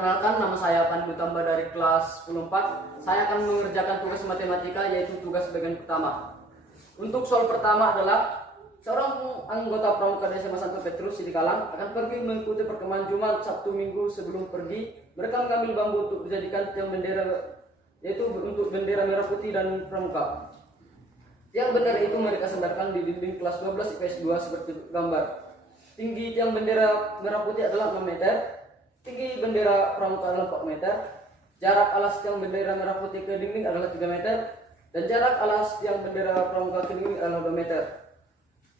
Perkenalkan, nama saya Pandu Tamba dari kelas 10-4. Saya akan mengerjakan tugas matematika, yaitu tugas bagian pertama. Untuk soal pertama adalah seorang anggota pramuka SMA Santo Petrus Sidikalang akan pergi mengikuti perkemahan Jumat Sabtu Minggu. Sebelum pergi, mereka mengambil bambu untuk dijadikan tiang bendera, yaitu untuk bendera merah putih dan pramuka. Tiang bendera itu mereka sandarkan di dinding kelas 12 IPS 2 seperti gambar. Tinggi tiang bendera merah putih adalah 6 meter. Tinggi bendera pramuka adalah 4 meter. Jarak alas tiang bendera merah putih ke dinding adalah 3 meter. Dan jarak alas tiang bendera pramuka ke dinding adalah 2 meter.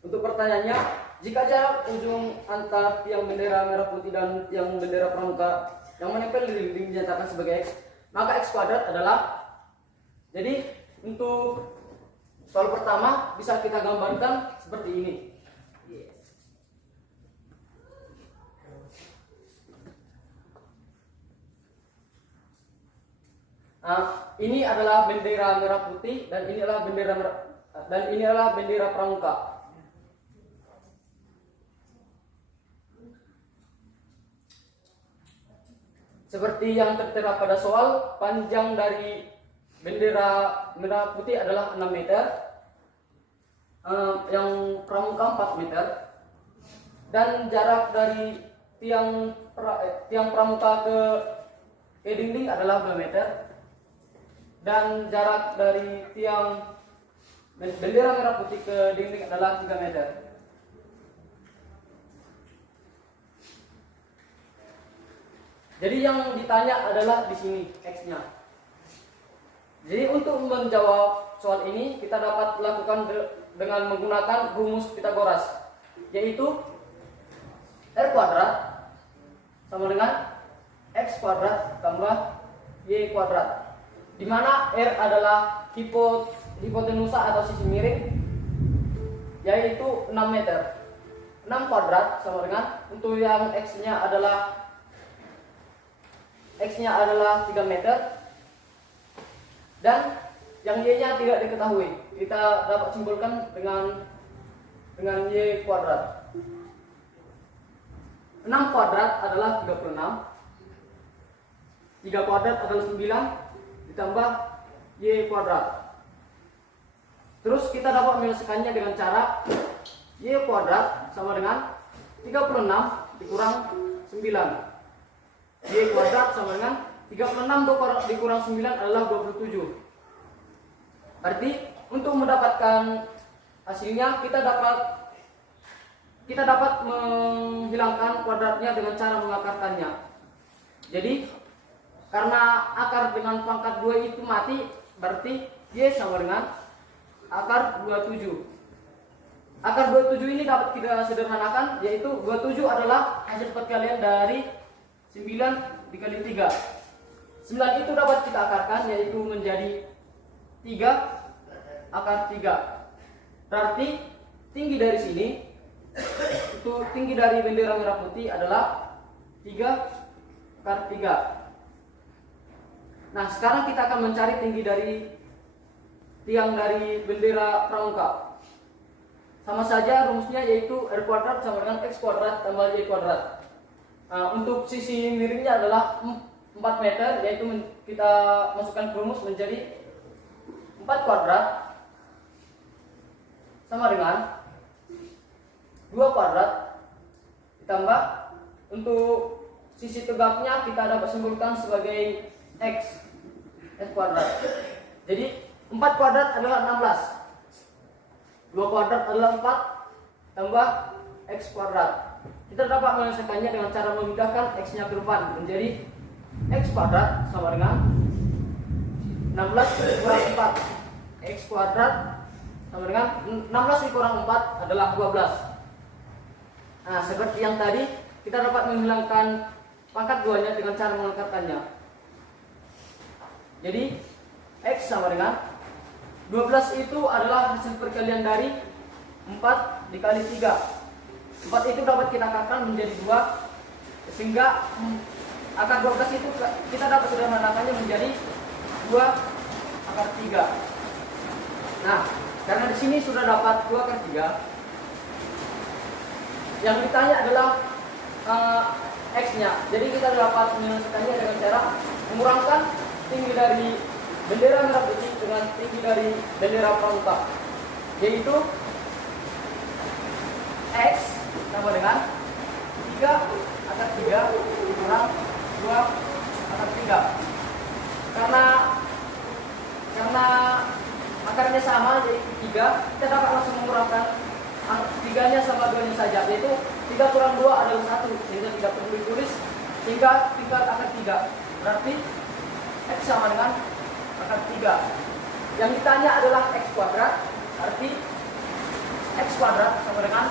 Untuk pertanyaannya, jika jarak ujung antar tiang bendera merah putih dan tiang bendera pramuka yang menempel di dinding dinyatakan sebagai X, maka X kuadrat adalah. Jadi untuk soal pertama bisa kita gambarkan seperti ini. Ini adalah bendera merah putih dan ini adalah bendera pramuka. Seperti yang tertera pada soal, panjang dari bendera merah putih adalah 6 meter, yang pramuka 4 meter, dan jarak dari tiang pramuka ke dinding adalah 2 meter. Dan jarak dari tiang bendera merah putih ke dinding adalah 3 meter. Jadi yang ditanya adalah di sini X-nya. Jadi untuk menjawab soal ini kita dapat lakukan dengan menggunakan rumus Pitagoras, yaitu R kuadrat sama dengan X kuadrat tambah Y kuadrat, di mana R adalah hipotenusa atau sisi miring, yaitu 6 meter. 6 kuadrat sama dengan, untuk yang X-nya adalah 3 meter, dan yang Y-nya tidak diketahui. Kita dapat simpulkan dengan Y kuadrat. 6 kuadrat adalah 36. 3 kuadrat adalah 9 ditambah Y kuadrat. Terus kita dapat menyelesaikannya dengan cara Y kuadrat sama dengan 36 dikurang 9. Y kuadrat sama dengan 36 dikurang 9 adalah 27. Berarti untuk mendapatkan hasilnya kita dapat menghilangkan kuadratnya dengan cara mengakarkannya. Jadi karena akar dengan pangkat 2 itu mati, berarti Y sama dengan akar 27. Akar 27 ini dapat kita sederhanakan, yaitu 27 adalah hasil perkalian dari 9 dikali 3. 9 itu dapat kita akarkan, yaitu menjadi 3 akar 3. Berarti tinggi dari sini, itu tinggi dari bendera merah putih adalah 3 akar 3. Nah, sekarang kita akan mencari tinggi dari tiang dari bendera pramuka. Sama saja rumusnya, yaitu R kuadrat sama dengan X kuadrat tambah Y kuadrat. Untuk sisi miringnya adalah 4 meter, yaitu kita masukkan rumus menjadi 4 kuadrat sama dengan 2 kuadrat ditambah, untuk sisi tegaknya kita dapat simpulkan sebagai X kuadrat. Jadi 4 kuadrat adalah 16. 2 kuadrat adalah 4 tambah X kuadrat. Kita dapat menyelesaikannya dengan cara memindahkan X-nya ke depan menjadi X kuadrat sama dengan 16 dikurang 4. X kuadrat sama dengan 16 dikurang 4 adalah 12. Nah, seperti yang tadi, kita dapat menghilangkan pangkat 2-nya dengan cara mengangkatkannya. Jadi X sama dengan 12 itu adalah hasil perkalian dari 4 dikali 3. 4 itu dapat kita akarkan menjadi 2, sehingga akar 12 itu kita dapat sederhanakannya menjadi 2 akar 3. Nah, karena di sini sudah dapat 2 akar 3, yang ditanya adalah X-nya. Jadi kita dapat menyelesaikannya dengan cara mengurangkan tinggi dari bendera merah putih dengan tinggi dari bendera pramuka, yaitu X sama dengan 3 akar 3 dikurang 2 akar 3. Karena akarnya sama yaitu 3, kita dapat langsung mengurangkan 3-nya sama 2-nya saja, yaitu 3 kurang 2 adalah 1, sehingga tidak perlu ditulis, sehingga 3 akar 3 berarti X sama dengan akar 3. Yang ditanya adalah X kuadrat, arti X kuadrat sama dengan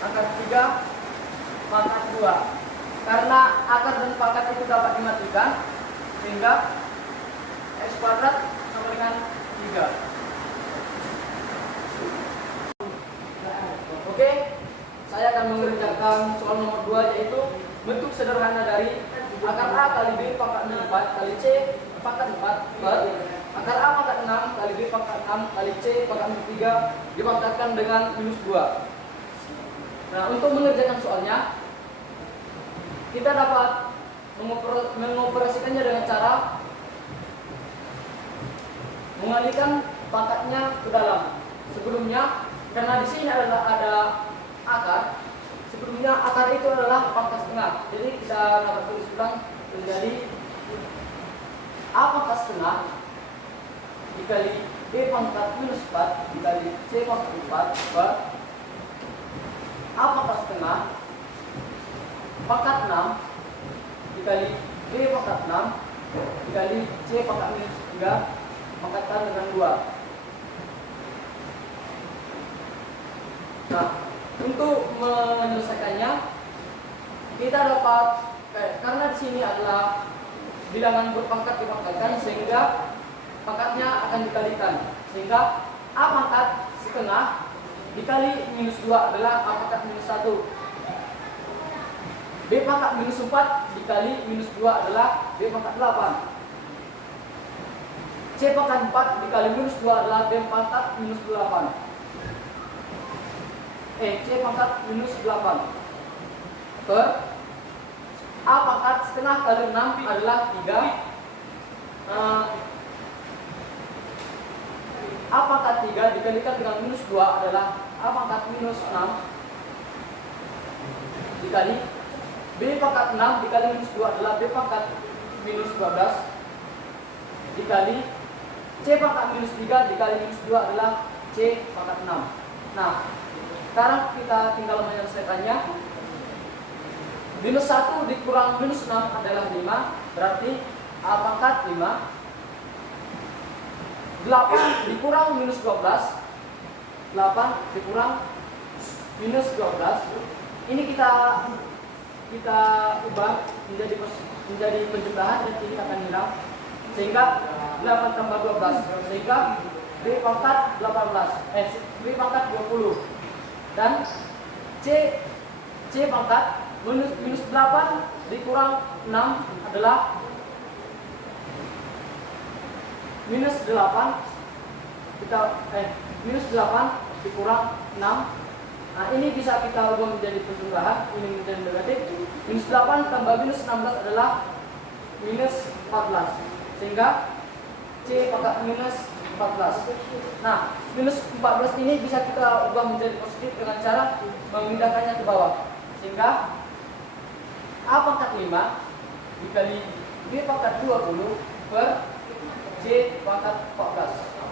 akar 3 pangkat 2. Karena akar dan pangkat itu dapat dimatikan, sehingga X kuadrat sama dengan 3. Oke, saya akan mengerjakan soal nomor 2, yaitu bentuk sederhana dari akar A kali B pangkat 4 kali C pangkat 4 per akar A pangkat 6 kali B pangkat 6 kali C pangkat 3 dipangkatkan dengan minus 2. Nah, untuk mengerjakan soalnya, kita dapat mengoperasikannya dengan cara mengalihkan pangkatnya ke dalam. Sebelumnya, karena di sini ada akar, sebelumnya akar itu adalah pangkat setengah. Jadi kita dapat tulis ulang menjadi A pangkat setengah dikali B pangkat minus 4 dikali C pangkat 4 per A pangkat setengah pangkat 6 dikali B pangkat 6 dikali C pangkat minus 3 pangkatkan dengan 2. Nah, untuk menyelesaikannya, kita dapat karena di sini adalah bilangan berpangkat dipangkatkan, sehingga pangkatnya akan dikalikan, sehingga A pangkat setengah dikali minus 2 adalah A pangkat minus 1. B pangkat minus 4 dikali minus 2 adalah B pangkat 8. C pangkat 4 dikali minus 2 adalah B pangkat minus 8. C pangkat minus 8 per A pangkat setengah kali 6 adalah 3. A pangkat 3 dikalikan dengan minus 2 adalah A pangkat minus 6 dikali B pangkat 6 dikali minus 2 adalah B pangkat minus 12 dikali C pangkat minus 3 dikali minus 2 adalah C pangkat 6. Nah, sekarang kita tinggal menyelesaikannya. Minus 1 dikurang minus 6 adalah 5, berarti A pangkat 5. 8 dikurang minus 12, 8 dikurang minus 12. Ini kita ubah menjadi penjumlahan dan ini akan hilang, sehingga 8 tambah 12 sehingga B pangkat 18, B pangkat 20, dan C pangkat minus 8 dikurang 6 adalah minus 8. Minus 8 dikurang 6. Nah, ini bisa kita ubah menjadi penjumlahan, ini menjadi negatif. Minus 8 tambah minus 16 adalah minus 14, sehingga C pangkat minus 14. Nah, minus 14 ini bisa kita ubah menjadi positif dengan cara memindahkannya ke bawah, sehingga A pangkat 5 dikali B pangkat 20 per C pangkat 14.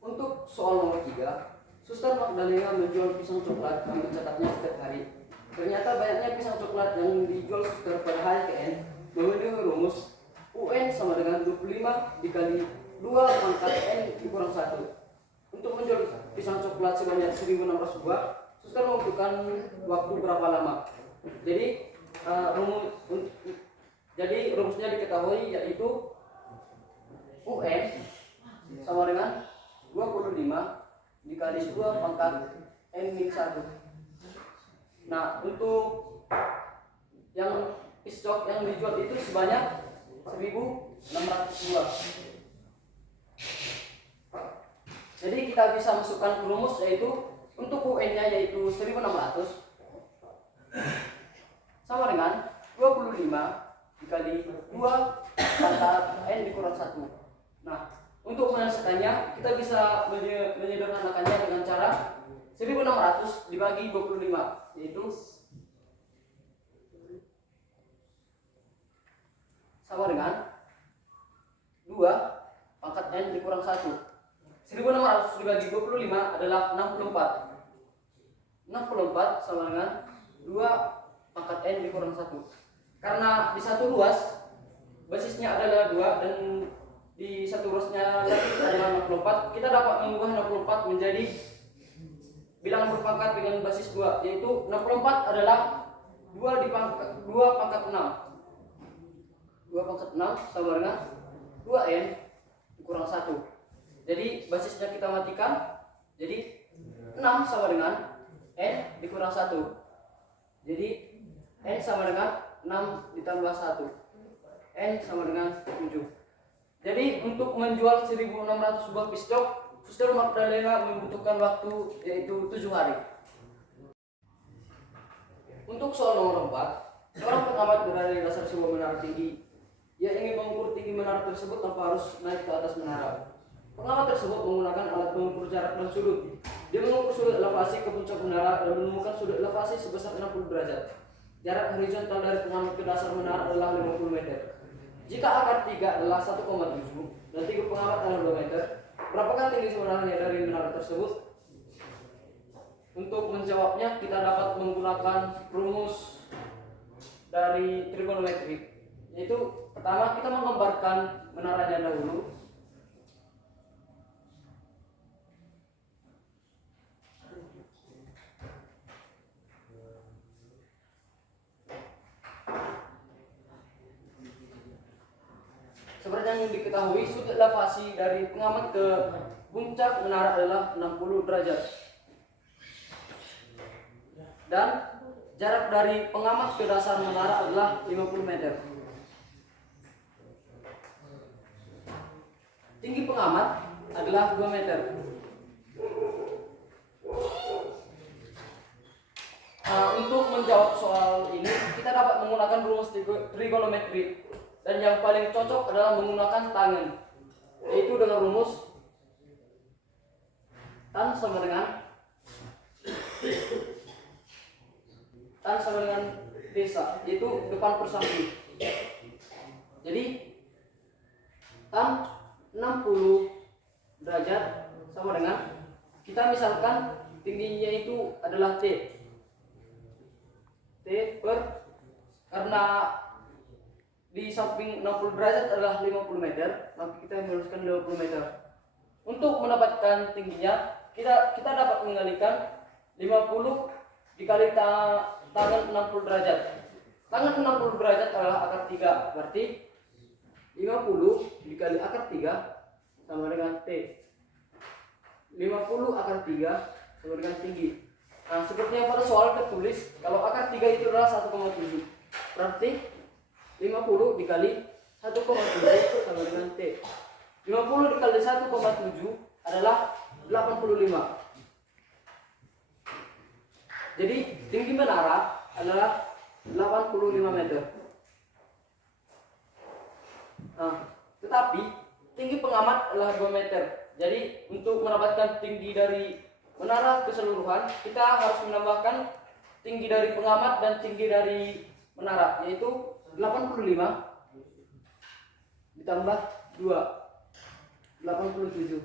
Untuk soal nomor 3, Suster Magdalena menjual pisang coklat yang mencatatnya setiap hari. Ternyata banyaknya pisang coklat yang dijual suster pada hari KN memenuhi rumus UN sama dengan 25 dikali 2 pangkat N dikurang 1. Untuk menjual pisang coklat sebanyak 1.600 buah, suster membutuhkan waktu berapa lama? Jadi rumusnya diketahui, yaitu UN sama dengan 25 dikali 2 pangkat N-1. Nah, untuk yang stok yang dijual itu sebanyak 1.600 buah. Jadi kita bisa masukkan rumus, yaitu untuk UN-nya yaitu 1.600 sama dengan 25 dikali 2 pangkat N dikurang 1. Nah, untuk menyelesaikannya kita bisa menyederhanakannya dengan cara 1600 dibagi 25, yaitu sama dengan 2 pangkat N dikurang 1. 1600 dibagi 25 adalah 64. 64 sama dengan 2 pangkat N dikurang 1. Karena di satu ruas basisnya adalah 2 dan di satu ruasnya lagi adalah 64, kita dapat mengubah 64 menjadi bilangan berpangkat dengan basis 2, yaitu 64 adalah 2 pangkat 6. 2 pangkat 6 sama dengan 2N dikurang 1. Jadi basisnya kita matikan, jadi 6 sama dengan N dikurang 1. Jadi N sama dengan 6 ditambah 1. N sama dengan 7. Jadi untuk menjual 1600 buah pistok, Suster Magdalena membutuhkan waktu yaitu 7 hari. Untuk soal nomor 4, seorang pengamat berada di dasar sebuah menara tinggi. Ia ingin mengukur tinggi menara tersebut tanpa harus naik ke atas menara. Pengamat tersebut menggunakan alat pengukur jarak dan sudut. Dia mengukur sudut elevasi ke puncak menara dan menemukan sudut elevasi sebesar 60 derajat. Jarak horizontal dari pengamat ke dasar menara adalah 50 meter. Jika akar 3 adalah 1,7 dan tinggi pengamat adalah 2 meter, berapakah tinggi sebenarnya dari menara tersebut? Untuk menjawabnya kita dapat menggunakan rumus dari trigonometri, yaitu pertama kita menggambarkan menaranya dahulu. Seperti yang diketahui, sudut elevasi dari pengamat ke puncak menara adalah 60 derajat. Dan jarak dari pengamat ke dasar menara adalah 50 meter. Tinggi pengamat adalah 2 meter. Untuk menjawab soal ini, kita dapat menggunakan rumus trigonometri. Dan yang paling cocok adalah menggunakan tangen, yaitu dengan rumus tan sama dengan desa, yaitu depan per samping. Jadi tan 60 derajat sama dengan, kita misalkan tingginya itu adalah T per, karena di samping 60 derajat adalah 50 meter, maka kita menuliskan 50 meter. Untuk mendapatkan tingginya, kita dapat menggalikan 50 dikali tangan 60 derajat. Tangan 60 derajat adalah akar 3, berarti 50 dikali akar 3 sama dengan T. 50 akar 3 sama dengan tinggi. Nah, seperti yang pada soal tertulis, kalau akar 3 itu adalah 1,7, berarti 50 dikali 1,7 sama dengan T. 50 dikali 1,7 adalah 85. Jadi tinggi menara adalah 85 meter. Nah, tetapi tinggi pengamat adalah 2 meter. Jadi untuk mendapatkan tinggi dari menara keseluruhan, kita harus menambahkan tinggi dari pengamat dan tinggi dari menara, yaitu 85 ditambah 2, 87.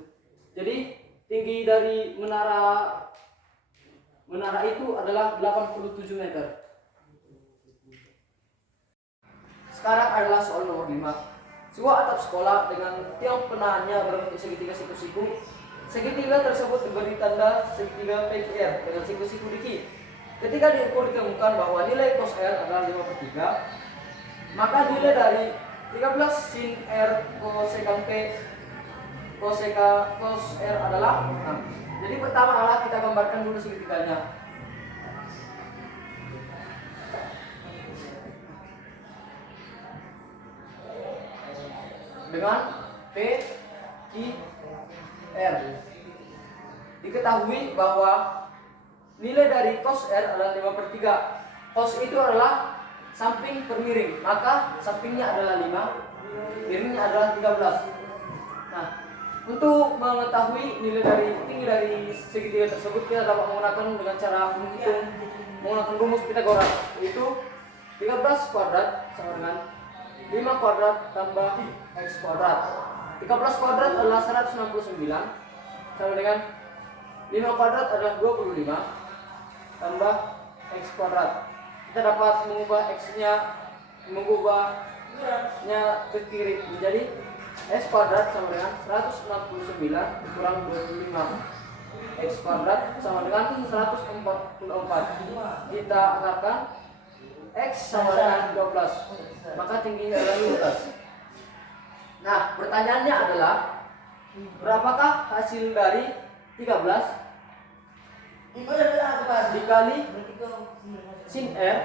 Jadi tinggi dari menara itu adalah 87 meter. Sekarang adalah soal nomor 5. Sebuah atap sekolah dengan tiang penahannya berbentuk segitiga siku-siku. Segitiga tersebut diberi tanda segitiga PQR dengan siku-siku dikit. Ketika diukur ditemukan bahwa nilai cos R adalah 5/3, maka nilai dari 13 sin R kosekant P cos R adalah, jadi pertama adalah kita gambarkan dulu segitiganya. Dengan P, Q, R. Diketahui bahwa nilai dari cos R adalah 5/3. Cos itu adalah samping per miring, maka sampingnya adalah 5, miringnya adalah 13. Nah, untuk mengetahui nilai dari tinggi dari segitiga tersebut, kita dapat menggunakan dengan cara menggunakan rumus Pythagoras, yaitu 13 kuadrat sama dengan 5 kuadrat tambah x kuadrat. 13 kuadrat adalah 169 sama dengan 5 kuadrat adalah 25 tambah x kuadrat. Kita dapat mengubahnya ke kiri menjadi x kuadrat sama dengan 169 dikurang 25. X kuadrat sama dengan 144. Kita akarkan x sama dengan 12, maka tingginya adalah 15. Nah, pertanyaannya adalah berapakah hasil dari 13 dikali sin R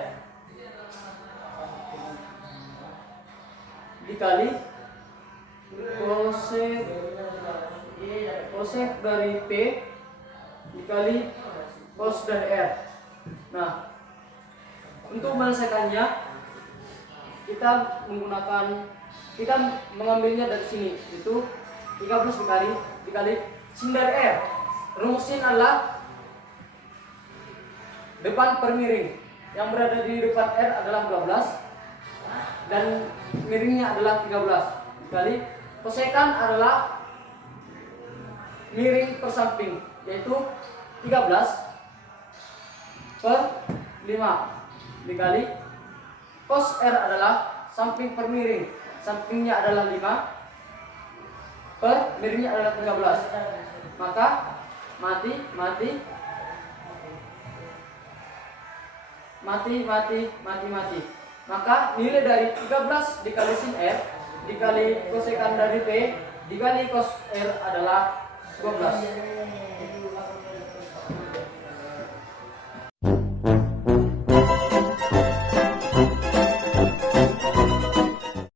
dikali cosec dari P dikali cos dari R. Nah, untuk menyelesaikannya kita mengambilnya dari sini, itu 13 dikali sin dari R. Rumus sin adalah depan per miring, yang berada di depan R adalah 12 dan miringnya adalah 13 dikali kosekan adalah miring per samping, yaitu 13 per 5 dikali cos R adalah samping per miring, sampingnya adalah 5 per miringnya adalah 13, maka mati. Maka nilai dari 13 dikali sin R dikali kosekan dari P dikali cos R adalah 12.